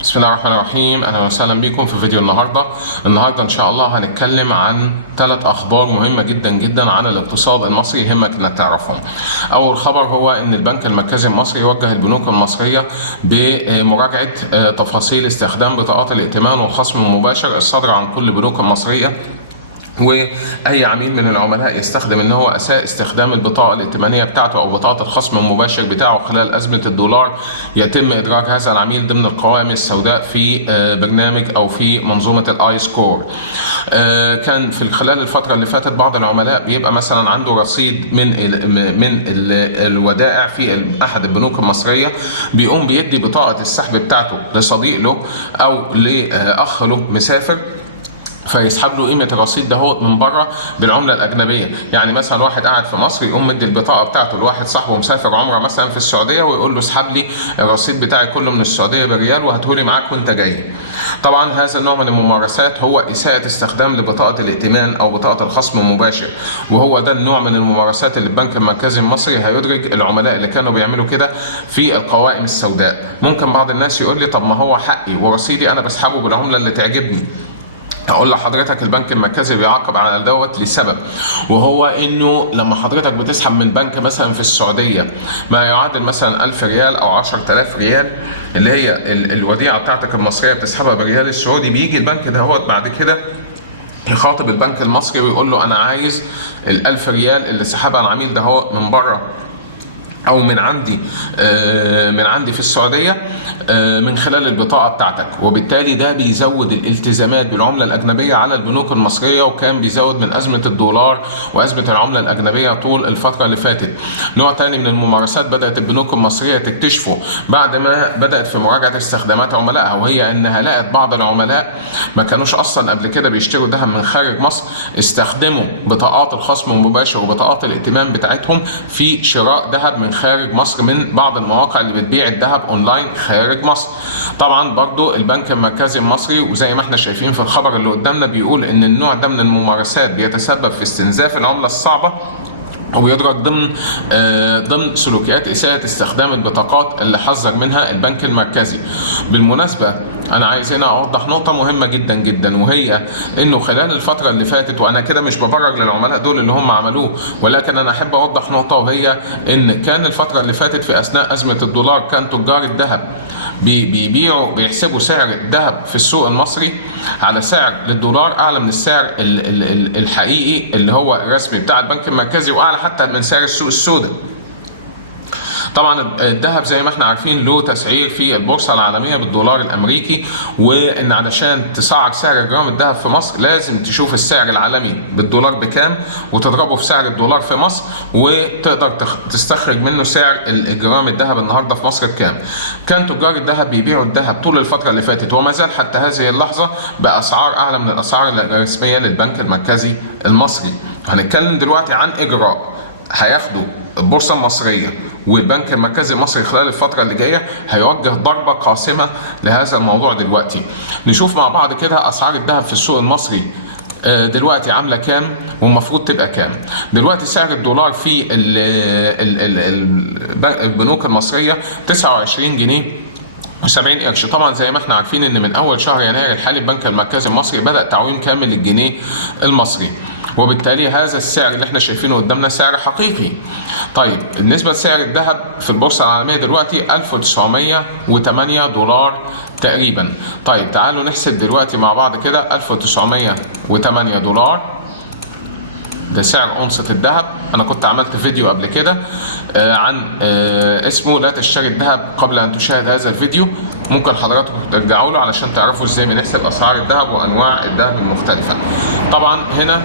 بسم الله الرحمن الرحيم. اهلا وسهلا بكم في فيديو النهارده ان شاء الله هنتكلم عن 3 اخبار مهمه جدا جدا عن الاقتصاد المصري يهمك انك تعرفهم. اول خبر هو ان البنك المركزي المصري يوجه البنوك المصريه بمراجعه تفاصيل استخدام بطاقات الائتمان والخصم المباشر الصادره عن كل البنوك المصريه، واي عميل من العملاء يستخدم ان هو اساء استخدام البطاقه الائتمانيه بتاعته او بطاقه الخصم المباشر بتاعه خلال ازمه الدولار، يتم ادراج هذا العميل ضمن القوائم السوداء في برنامج او في منظومه الاي سكور. كان في خلال الفتره اللي فاتت بعض العملاء بيبقى مثلا عنده رصيد من الودائع في احد البنوك المصريه، بيقوم بيدي بطاقه السحب بتاعته لصديق له او لاخ له مسافر، فيسحب له قيمه الرصيد ده هو من بره بالعمله الاجنبيه. يعني مثلا واحد قاعد في مصر يقوم مدي البطاقه بتاعته لواحد صاحبه مسافر عمره مثلا في السعوديه، ويقول له اسحب لي الرصيد بتاعي كله من السعوديه بريال وهاتهولي معاك وانت جاي. طبعا هذا النوع من الممارسات هو اساءه استخدام لبطاقه الائتمان او بطاقه الخصم المباشر، وهو ده النوع من الممارسات اللي البنك المركزي المصري هيدرج العملاء اللي كانوا بيعملوا كده في القوائم السوداء. ممكن بعض الناس يقول لي طب ما هو حقي ورصيدي انا بسحبه بالعمله اللي تعجبني. اقول لحضرتك البنك المركزي بيعاقب على دوت لسبب، وهو انه لما حضرتك بتسحب من بنك مثلا في السعوديه ما يعادل مثلا 1000 ريال او 10000 ريال اللي هي الوديعه بتاعتك المصريه بتسحبها بريال السعودي، بيجي البنك ده هو بعد كده يخاطب البنك المصري ويقول له انا عايز ال1000 ريال اللي سحبها العميل ده هو من بره او من عندي في السعوديه من خلال البطاقه بتاعتك، وبالتالي ده بيزود الالتزامات بالعمله الاجنبيه على البنوك المصريه، وكان بيزود من ازمه الدولار وازمه العمله الاجنبيه طول الفتره اللي فاتت. نوع تاني من الممارسات بدات البنوك المصريه تكتشفه بعد ما بدات في مراجعه استخدامات عملائها، وهي انها لقت بعض العملاء ما كانوش اصلا قبل كده بيشتروا ذهب من خارج مصر استخدموا بطاقات الخصم المباشر وبطاقات الائتمان بتاعتهم في شراء ذهب من خارج مصر من بعض المواقع اللي بتبيع الذهب اونلاين خارج مصر. طبعا برضو البنك المركزي المصري وزي ما احنا شايفين في الخبر اللي قدامنا بيقول ان النوع ده من الممارسات بيتسبب في استنزاف العملة الصعبة، وبيدرج ضمن سلوكيات اساءة استخدام البطاقات اللي حذر منها البنك المركزي. بالمناسبة انا عايز هنا اوضح نقطة مهمة جدا جدا، وهي انه خلال الفترة اللي فاتت، وانا كده مش ببرر للعملاء دول اللي هم عملوه، ولكن انا احب اوضح نقطة، وهي ان كان الفترة اللي فاتت في اثناء ازمة الدولار كان تجار الذهب بيحسبوا سعر الذهب في السوق المصري على سعر للدولار اعلى من السعر الحقيقي اللي هو الرسمي بتاع البنك المركزي، واعلى حتى من سعر السوق السوداء. طبعا الذهب زي ما احنا عارفين له تسعير في البورصه العالميه بالدولار الامريكي، وان علشان تسعر سعر جرام الذهب في مصر لازم تشوف السعر العالمي بالدولار بكام وتضربه في سعر الدولار في مصر، وتقدر تستخرج منه سعر الجرام الذهب النهارده في مصر بكام. كان تجار الذهب بيبيعوا الذهب طول الفتره اللي فاتت وما زال حتى هذه اللحظه باسعار اعلى من الاسعار الرسميه للبنك المركزي المصري. هنتكلم دلوقتي عن اجراء هياخده البورصه المصريه والبنك المركزي المصري خلال الفترة اللي جاية، هيوجه ضربة قاسمة لهذا الموضوع. دلوقتي نشوف مع بعض كده أسعار الذهب في السوق المصري دلوقتي عاملة كام والمفروض تبقى كام. دلوقتي سعر الدولار في البنوك المصرية 29 جنيه و70 قرش. طبعا زي ما احنا عارفين ان من اول شهر يناير الحالي البنك المركزي المصري بدأ تعويم كامل للجنيه المصري، وبالتالي هذا السعر اللي احنا شايفينه قدامنا سعر حقيقي. طيب بالنسبة لسعر الذهب في البورصة العالمية دلوقتي 1908 دولار تقريبا. طيب تعالوا نحسب دلوقتي مع بعض كده 1908 دولار ده سعر أونصة الذهب. أنا كنت عملت فيديو قبل كده عن اسمه لا تشتري الذهب قبل أن تشاهد هذا الفيديو، ممكن حضراتكم ترجعوا له علشان تعرفوا ازاي بنحسب أسعار الذهب وأنواع الذهب المختلفة. طبعا هنا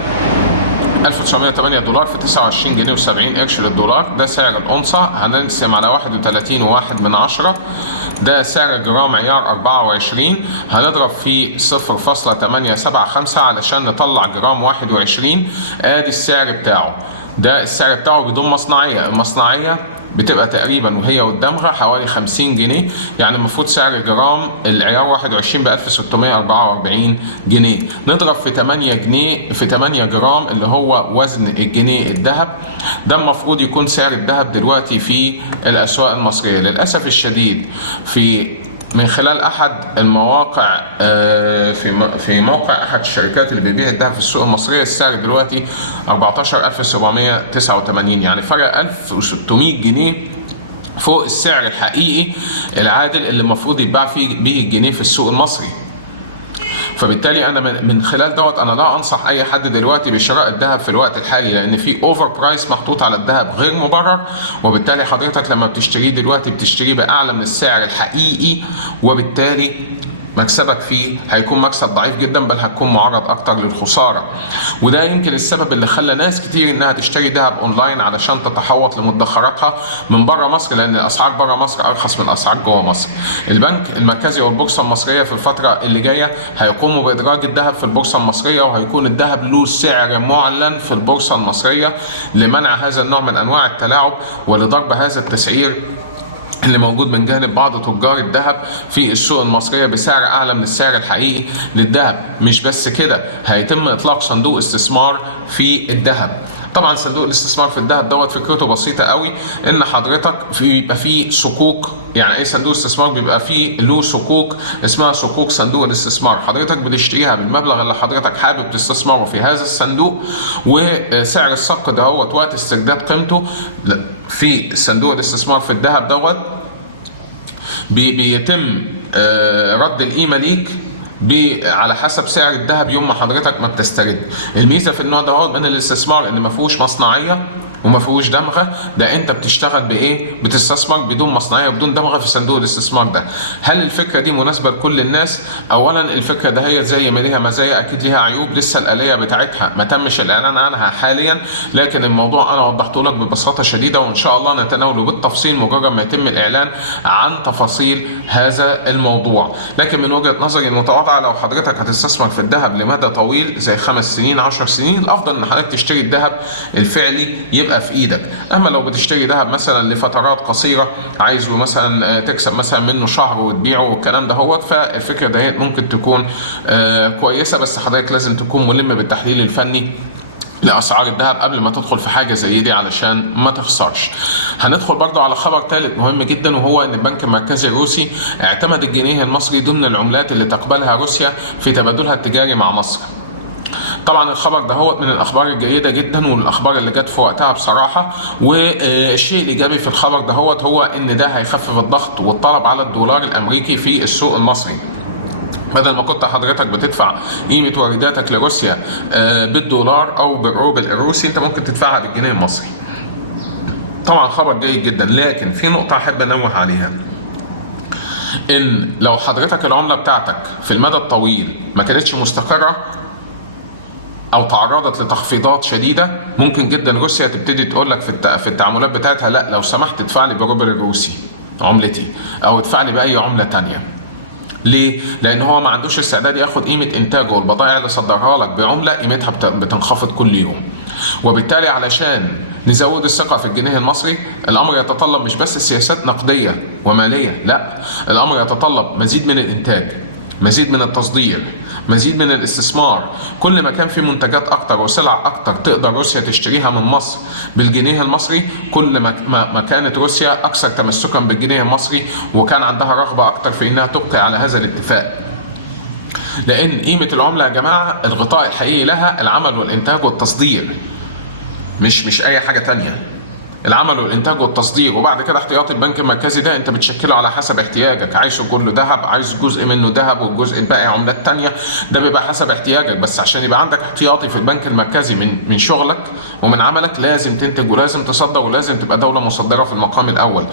1908 دولار في 29 جنيه و70 قرش للدولار، ده سعر الأونصة. هنقسم على 31.1، ده سعر جرام عيار 24. هنضرب في 0.875 علشان نطلع جرام 21. ادي السعر بتاعه، ده السعر بتاعه بدون مصنعية. المصنعية بتبقى تقريبا وهي قدامها حوالي 50 جنيه، يعني المفروض سعر جرام العيار 21 ب 1644 جنيه. نضرب في 8 جنيه في 8 جرام اللي هو وزن الجنيه الذهب، ده المفروض يكون سعر الذهب دلوقتي في الأسواق المصرية. للأسف الشديد في من خلال احد المواقع، في موقع احد الشركات اللي بيبيع الذهب في السوق المصريه، السعر دلوقتي 14789، يعني فرق 1600 جنيه فوق السعر الحقيقي العادل اللي المفروض يتباع فيه به الجنيه في السوق المصري. فبالتالي انا من خلال دوت انا لا انصح اي حد دلوقتي بشراء الذهب في الوقت الحالي، لان في اوفر برايس محطوط على الذهب غير مبرر، وبالتالي حضرتك لما بتشتريه دلوقتي بتشتريه باعلى من السعر الحقيقي، وبالتالي مكسبك فيه هيكون مكسب ضعيف جدا، بل هتكون معرض اكتر للخساره. وده يمكن السبب اللي خلى ناس كتير انها تشتري ذهب اونلاين علشان تتحوط لمدخراتها من بره مصر، لان الاسعار بره مصر ارخص من الاسعار جوه مصر. البنك المركزي والبورصه المصريه في الفتره اللي جايه هيقوموا بادراج الذهب في البورصه المصريه، وهيكون الذهب له سعر معلن في البورصه المصريه لمنع هذا النوع من انواع التلاعب ولضرب هذا التسعير اللي موجود من جانب بعض تجار الذهب في السوق المصرية بسعر أعلى من السعر الحقيقي للذهب. مش بس كده، هيتم إطلاق صندوق استثمار في الذهب. طبعا صندوق الاستثمار في الذهب دوت فكرته بسيطة قوي، إن حضرتك بيبقى فيه صكوك. يعني أي صندوق استثمار بيبقى فيه له صكوك اسمها صكوك صندوق الاستثمار، حضرتك بتشتريها بالمبلغ اللي حضرتك حابب تستثمره في هذا الصندوق، وسعر الصك دوت وقت استجداد قيمته في صندوق الاستثمار في الذهب دوت بيتم رد القيمة ليك على حسب سعر الذهب يوم ما حضرتك ما بتسترد. الميزه في النوع ده من الاستثمار ان ما فيهوش مصنعيه وما فيهوش دمغه، ده انت بتشتغل بايه؟ بتستثمر بدون مصنعيه وبدون دمغه في صندوق الاستثمار ده. هل الفكره دي مناسبه لكل الناس؟ اولا الفكره ده هي زي ما ليها مزايا اكيد ليها عيوب، لسه الاليه بتاعتها ما تمش الاعلان عنها حاليا، لكن الموضوع انا وضحته لك ببساطه شديده، وان شاء الله نتناوله بالتفصيل مجرد ما يتم الاعلان عن تفاصيل هذا الموضوع. لكن من وجهه نظري المتواضعه، لو حضرتك هتستثمر في الذهب لمدى طويل زي 5 سنين 10 سنين، الافضل ان حضرتك تشتري الذهب الفعلي يبقى في ايدك. اما لو بتشتري ذهب مثلا لفترات قصيره، عايز مثلا تكسب مثلا منه شهر وتبيعه والكلام ده فالفكره ده ممكن تكون كويسه، بس حضرتك لازم تكون ملم بالتحليل الفني لأسعار الذهب قبل ما تدخل في حاجة زي دي علشان ما تخسرش. هندخل برضو على خبر ثالث مهم جدا، وهو ان البنك المركزي الروسي اعتمد الجنيه المصري ضمن العملات اللي تقبلها روسيا في تبادلها التجاري مع مصر. طبعا الخبر ده هو من الاخبار الجيده جدا والاخبار اللي جت في وقتها بصراحه، والشيء الايجابي في الخبر ده هو ان ده هيخفف الضغط والطلب على الدولار الامريكي في السوق المصري. بدل ما كنت حضرتك بتدفع قيمة وارداتك لروسيا بالدولار أو بالروبل الروسي، أنت ممكن تدفعها بالجنيه المصري. طبعا خبر جيد جدا، لكن في نقطة أحب أنوه عليها، إن لو حضرتك العملة بتاعتك في المدى الطويل ما كانتش مستقرة أو تعرضت لتخفيضات شديدة، ممكن جدا روسيا تبتدي تقول لك في التعاملات بتاعتها لا لو سمحت ادفع لي بالروبل الروسي عملتي، أو ادفع لي بأي عملة تانية. ليه؟ لأن هو ما عندوش استعداد ياخد قيمة إنتاجه والبضائع اللي صدرها لك بعملة قيمتها بتنخفض كل يوم. وبالتالي علشان نزود الثقة في الجنيه المصري، الأمر يتطلب مش بس سياسات نقدية ومالية، لا، الأمر يتطلب مزيد من الإنتاج، مزيد من التصدير، مزيد من الاستثمار. كل ما كان في منتجات اكتر وسلع اكتر تقدر روسيا تشتريها من مصر بالجنيه المصري، كل ما كانت روسيا اكثر تمسكا بالجنيه المصري، وكان عندها رغبة اكتر في انها تبقي على هذا الاتفاق. لان قيمة العملة يا جماعة الغطاء الحقيقي لها العمل والانتاج والتصدير، مش اي حاجة تانية. العمل والانتاج والتصدير، وبعد كده احتياطي البنك المركزي ده انت بتشكله على حسب احتياجك، عايزه كله ذهب، عايز جزء منه ذهب والجزء الباقي عملات تانية، ده بيبقى حسب احتياجك. بس عشان يبقى عندك احتياطي في البنك المركزي من شغلك ومن عملك، لازم تنتج ولازم تصدر ولازم تبقى دولة مصدرة في المقام الاول.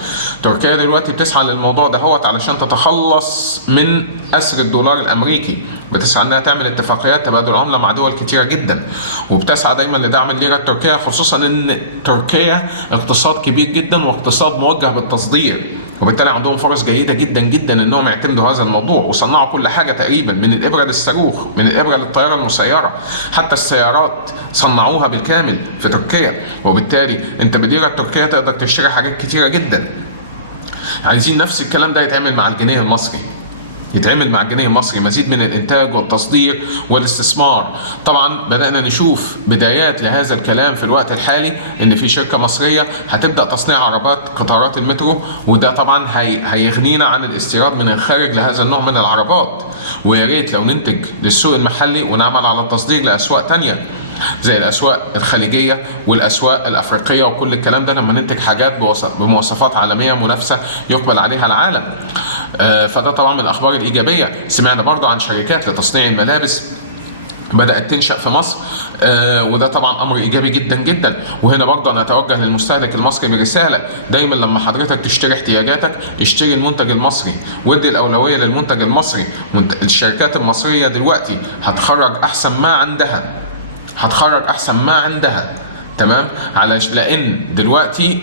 تركيا دلوقتي بتسعى للموضوع ده علشان تتخلص من اسر الدولار الامريكي، بتسعى انها تعمل اتفاقيات تبادل عمله مع دول كتيره جدا، وبتسعى دايما لدعم الليره التركيه، خصوصا ان تركيا اقتصاد كبير جدا واقتصاد موجه بالتصدير، وبالتالي عندهم فرص جيده جدا جدا انهم يعتمدوا هذا الموضوع، وصنعوا كل حاجه تقريبا من الابره للصاروخ، من الابره للطياره المسيره، حتى السيارات صنعوها بالكامل في تركيا. وبالتالي انت بالليره التركيه تقدر تشتري حاجات كتيره جدا. عايزين نفس الكلام ده يتعمل مع الجنيه المصري. يتعمل مع الجنيه المصري مزيد من الانتاج والتصدير والاستثمار. طبعا بدأنا نشوف بدايات لهذا الكلام في الوقت الحالي، ان في شركة مصرية هتبدأ تصنيع عربات قطارات المترو، وده طبعا هيغنينا عن الاستيراد من الخارج لهذا النوع من العربات. ويا ريت لو ننتج للسوق المحلي ونعمل على التصدير لأسواق تانية زي الأسواق الخليجية والأسواق الأفريقية وكل الكلام ده، لما ننتج حاجات بمواصفات عالمية منافسة يقبل عليها العالم. فده طبعا من الأخبار الإيجابية. سمعنا برضو عن شركات لتصنيع الملابس بدأت تنشأ في مصر، وده طبعا أمر إيجابي جدا جدا. وهنا برضه أنا أتوجه للمستهلك المصري برسالة: دايما لما حضرتك تشتري احتياجاتك اشتري المنتج المصري، وادي الأولوية للمنتج المصري. الشركات المصرية دلوقتي هتخرج أحسن ما عندها، تمام، لان دلوقتي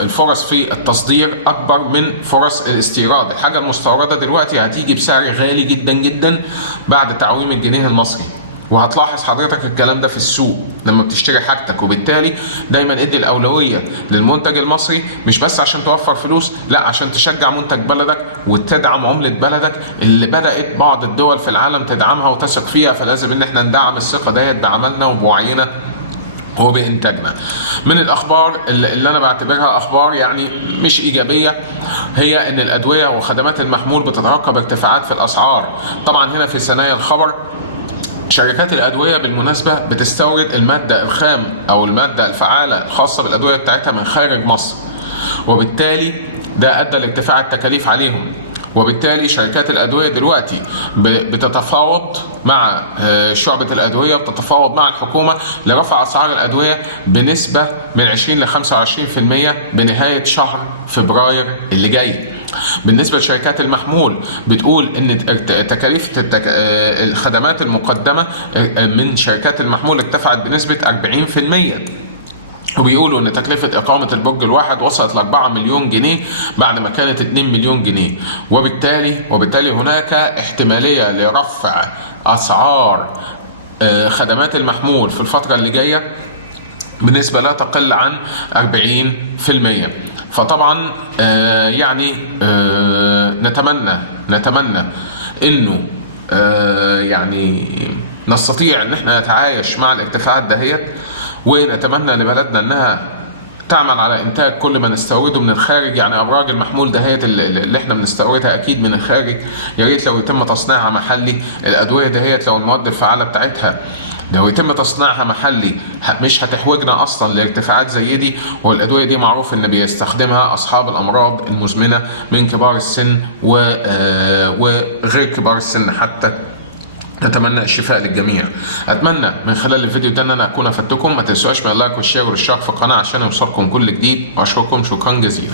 الفرص في التصدير اكبر من فرص الاستيراد. الحاجه المستورده دلوقتي هتيجي بسعر غالي جدا جدا بعد تعويم الجنيه المصري، وهتلاحظ حضرتك الكلام ده في السوق لما بتشتري حاجتك. وبالتالي دايما ادي الاولويه للمنتج المصري، مش بس عشان توفر فلوس، لا عشان تشجع منتج بلدك وتدعم عمله بلدك اللي بدات بعض الدول في العالم تدعمها وتثق فيها. فلازم ان احنا ندعم الثقه ديت بعملنا وبوعينا وبإنتاجنا. من الأخبار اللي أنا بعتبرها أخبار يعني مش إيجابية، هي إن الأدوية وخدمات المحمول بتترقب ارتفاعات في الأسعار. طبعا هنا في ثنايا الخبر، شركات الأدوية بالمناسبة بتستورد المادة الخام أو المادة الفعالة الخاصة بالأدوية بتاعتها من خارج مصر، وبالتالي ده أدى لارتفاع التكاليف عليهم. وبالتالي شركات الأدوية دلوقتي بتتفاوض مع شعبة الأدوية، بتتفاوض مع الحكومة لرفع أسعار الأدوية بنسبة من 20 ل 25% بنهاية شهر فبراير اللي جاي. بالنسبة لشركات المحمول بتقول ان تكاليف الخدمات المقدمة من شركات المحمول ارتفعت بنسبة 40%، وبيقولوا ان تكلفة اقامة البرج الواحد وصلت ل 4 مليون جنيه بعد ما كانت 2 مليون جنيه. وبالتالي هناك احتمالية لرفع اسعار خدمات المحمول في الفترة اللي جاية بنسبة لا تقل عن 40%. فطبعا يعني نتمنى انه يعني نستطيع ان احنا نتعايش مع الارتفاعات دهيت، ونتمنى لبلدنا انها تعمل على انتاج كل ما نستورده من الخارج. يعني ابراج المحمول دهيت اللي احنا بنستوردها اكيد من الخارج، يا ريت لو يتم تصنيعها محلي. الادويه دهيت لو المواد الفعاله بتاعتها لو يتم تصنيعها محلي مش هتحوجنا اصلا لارتفاعات زي دي. والادويه دي معروف ان بيستخدمها اصحاب الامراض المزمنه من كبار السن وغير كبار السن حتى. نتمنى الشفاء للجميع. اتمنى من خلال الفيديو ده ان انا اكون افدتكم. ما تنسوش من اللايك والشير والاشتراك في القناه عشان يوصلكم كل جديد، واشكركم شكرا جزيلا.